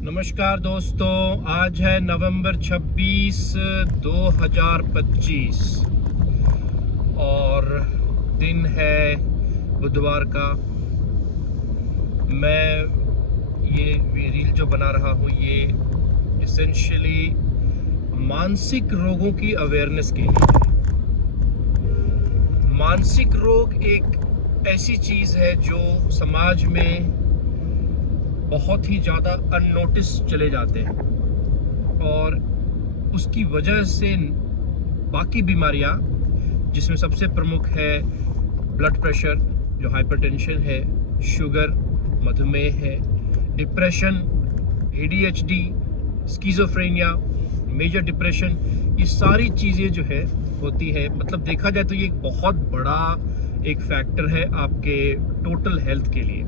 नमस्कार दोस्तों, आज है नवंबर 26, 2025 और दिन है बुधवार का। मैं ये रील जो बना रहा हूँ ये एसेंशियली मानसिक रोगों की अवेयरनेस के लिए है। मानसिक रोग एक ऐसी चीज़ है जो समाज में बहुत ही ज़्यादा अननोटिस चले जाते हैं और उसकी वजह से बाकी बीमारियां, जिसमें सबसे प्रमुख है ब्लड प्रेशर, जो हाइपरटेंशन है, शुगर, मधुमेह है, depression, ADHD, schizophrenia, major depression, ये सारी चीज़ें जो है होती है। मतलब देखा जाए तो ये एक बहुत बड़ा एक फैक्टर है आपके टोटल हेल्थ के लिए।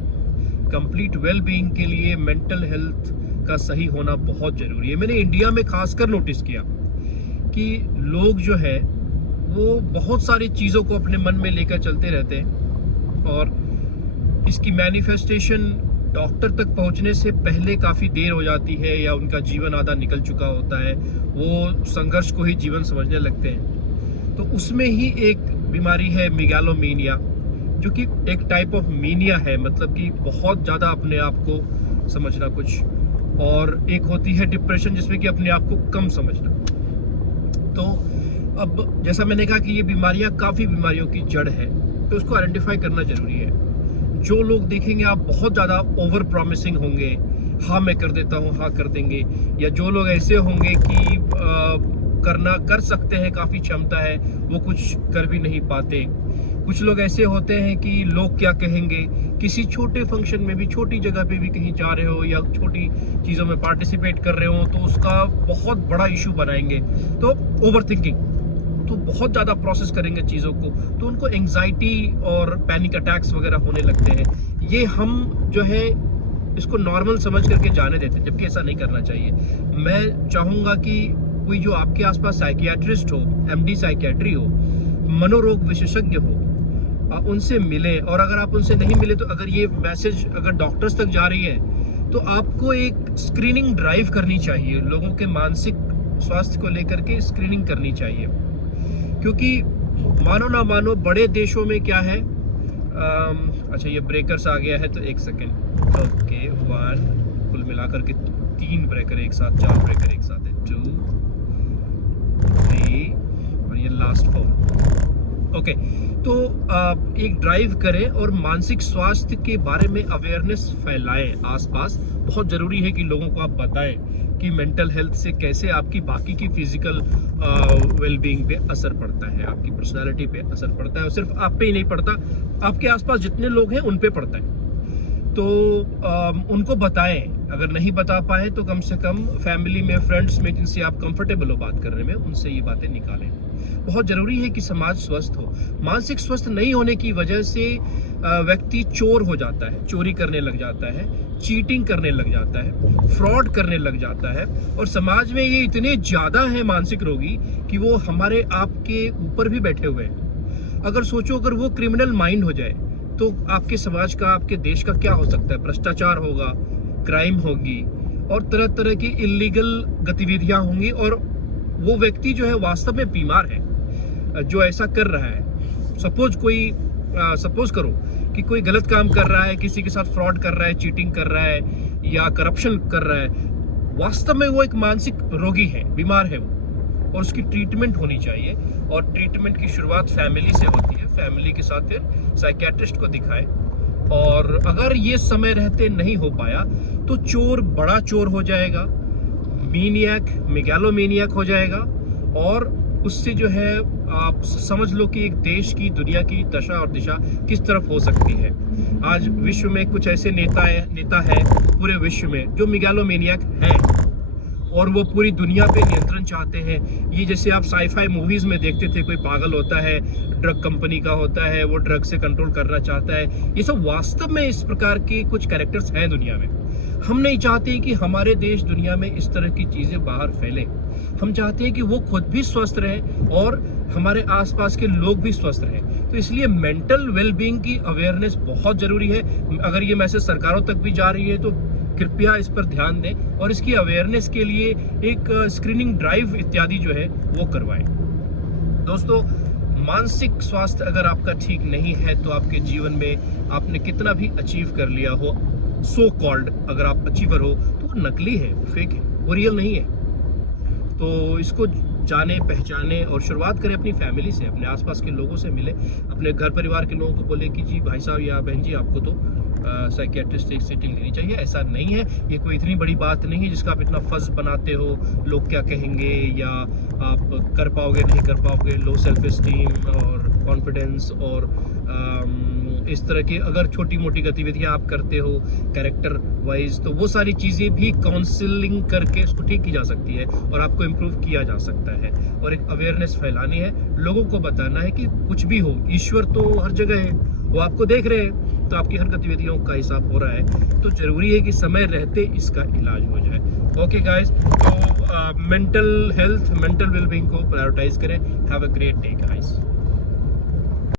कंप्लीट वेल बीइंग के लिए मेंटल हेल्थ का सही होना बहुत ज़रूरी है। मैंने इंडिया में खासकर नोटिस किया कि लोग जो है वो बहुत सारी चीज़ों को अपने मन में लेकर चलते रहते हैं और इसकी मैनिफेस्टेशन डॉक्टर तक पहुंचने से पहले काफ़ी देर हो जाती है या उनका जीवन आधा निकल चुका होता है, वो संघर्ष को ही जीवन समझने लगते हैं। तो उसमें ही एक बीमारी है मेगालोमेनिया, जो कि एक टाइप ऑफ मीनिया है, मतलब कि बहुत ज़्यादा अपने आप को समझना कुछ, और एक होती है डिप्रेशन जिसमें कि अपने आप को कम समझना। तो अब जैसा मैंने कहा कि ये बीमारियां काफ़ी बीमारियों की जड़ है, तो उसको आइडेंटिफाई करना ज़रूरी है। जो लोग देखेंगे आप बहुत ज़्यादा ओवर प्रॉमिसिंग होंगे, हाँ मैं कर देता हूँ, हाँ कर देंगे, या जो लोग ऐसे होंगे कि कर सकते हैं, काफ़ी क्षमता है, वो कुछ कर भी नहीं पाते। कुछ लोग ऐसे होते हैं कि लोग क्या कहेंगे, किसी छोटे फंक्शन में भी, छोटी जगह पे भी कहीं जा रहे हो या छोटी चीज़ों में पार्टिसिपेट कर रहे हो तो उसका बहुत बड़ा इशू बनाएंगे। तो ओवर थिंकिंग, तो बहुत ज़्यादा प्रोसेस करेंगे चीज़ों को, तो उनको एंग्जाइटी और पैनिक अटैक्स वगैरह होने लगते हैं। ये हम जो है इसको नॉर्मल समझ करके जाने देते हैं, जबकि ऐसा नहीं करना चाहिए। मैं चाहूँगा कि कोई जो आपके आसपास साइकियाट्रिस्ट हो, MD साइकियाट्री हो, मनोरोग विशेषज्ञ हो, उनसे मिलें। और अगर आप उनसे नहीं मिले तो अगर ये मैसेज अगर डॉक्टर्स तक जा रही है तो आपको एक स्क्रीनिंग ड्राइव करनी चाहिए। लोगों के मानसिक स्वास्थ्य को लेकर के स्क्रीनिंग करनी चाहिए, क्योंकि मानो ना मानो बड़े देशों में क्या है, अच्छा ये ब्रेकर्स आ गया है तो एक सेकेंड, ओके 1, कुल मिलाकर के 3 ब्रेकर एक साथ, 4 ब्रेकर एक साथ है, 2, 3 और ये लास्ट 4। ओके, तो एक ड्राइव करें और मानसिक स्वास्थ्य के बारे में अवेयरनेस फैलाएं आसपास। बहुत ज़रूरी है कि लोगों को आप बताएं कि मेंटल हेल्थ से कैसे आपकी बाकी की फिजिकल वेलबींग पे असर पड़ता है, आपकी पर्सनालिटी पे असर पड़ता है, और सिर्फ आप पे ही नहीं पड़ता, आपके आसपास जितने लोग हैं उन पे पड़ता है। तो उनको बताएं। अगर नहीं बता पाए तो कम से कम फैमिली में, फ्रेंड्स में जिनसे आप कंफर्टेबल हो बात करने में, उनसे ये बातें निकालें। बहुत ज़रूरी है कि समाज स्वस्थ हो। मानसिक स्वस्थ नहीं होने की वजह से व्यक्ति चोर हो जाता है, चोरी करने लग जाता है, चीटिंग करने लग जाता है, फ्रॉड करने लग जाता है, और समाज में ये इतने ज़्यादा हैं मानसिक रोगी कि वो हमारे आपके ऊपर भी बैठे हुए हैं। अगर सोचो, अगर वो क्रिमिनल माइंड हो जाए तो आपके समाज का, आपके देश का क्या हो सकता है? भ्रष्टाचार होगा, क्राइम होगी और तरह तरह की इलीगल गतिविधियां होंगी, और वो व्यक्ति जो है वास्तव में बीमार है जो ऐसा कर रहा है। सपोज करो कि कोई गलत काम कर रहा है, किसी के साथ फ्रॉड कर रहा है, चीटिंग कर रहा है या करप्शन कर रहा है, वास्तव में वो एक मानसिक रोगी है, बीमार है वो, और उसकी ट्रीटमेंट होनी चाहिए। और ट्रीटमेंट की शुरुआत फैमिली से होती है, फैमिली के साथ फिर साइकियाट्रिस्ट को दिखाएं। और अगर ये समय रहते नहीं हो पाया तो चोर बड़ा चोर हो जाएगा, मीनियक, मेगालोमेनियक हो जाएगा, और उससे जो है आप समझ लो कि एक देश की, दुनिया की दशा और दिशा किस तरफ हो सकती है। आज विश्व में कुछ ऐसे नेता है पूरे विश्व में जो मेगालोमेनियक हैं और वो पूरी दुनिया पे नियंत्रण चाहते हैं। ये जैसे आप साईफाई मूवीज में देखते थे, कोई पागल होता है, ड्रग कंपनी का होता है, वो ड्रग से कंट्रोल करना चाहता है। ये सब वास्तव में इस प्रकार के कुछ कैरेक्टर्स हैं दुनिया में। हम नहीं चाहते कि हमारे देश दुनिया में इस तरह की चीजें बाहर फैलें। हम चाहते हैं कि वो खुद भी स्वस्थ रहे और हमारे आसपास के लोग भी स्वस्थ रहें। तो इसलिए मेंटल वेलबींग की अवेयरनेस बहुत जरूरी है। अगर ये मैसेज सरकारों तक भी जा रही है तो कृपया इस पर ध्यान दें और इसकी अवेयरनेस के लिए एक स्क्रीनिंग ड्राइव इत्यादि जो है वो करवाएं। दोस्तों, मानसिक स्वास्थ्य अगर आपका ठीक नहीं है तो आपके जीवन में आपने कितना भी अचीव कर लिया हो, सो कॉल्ड अगर आप अचीवर हो, तो वो नकली है, वो फेक है, वो रियल नहीं है। तो इसको जाने, पहचाने और शुरुआत करें अपनी फैमिली से, अपने आसपास के लोगों से मिले, अपने घर परिवार के लोगों को बोले कि जी भाई साहब या बहन जी, आपको तो साइकियाट्रिस्ट से सीटिंग लेनी चाहिए। ऐसा नहीं है, ये कोई इतनी बड़ी बात नहीं है जिसका आप इतना फर्ज बनाते हो, लोग क्या कहेंगे या आप कर पाओगे नहीं कर पाओगे, लो सेल्फ एस्टीम और कॉन्फिडेंस और इस तरह की अगर छोटी मोटी गतिविधियां आप करते हो कैरेक्टर वाइज, तो वो सारी चीज़ें भी काउंसलिंग करके उसको ठीक की जा सकती है और आपको इम्प्रूव किया जा सकता है। और एक अवेयरनेस फैलानी है, लोगों को बताना है कि कुछ भी हो, ईश्वर तो हर जगह है, वो आपको देख रहे हैं, तो आपकी हर गतिविधियों का हिसाब हो रहा है, तो ज़रूरी है कि समय रहते इसका इलाज हो जाए। ओके गाइस, तो मेंटल हेल्थ, मेंटल वेलबींग को प्रायोरिटाइज करें। Have a great day guys.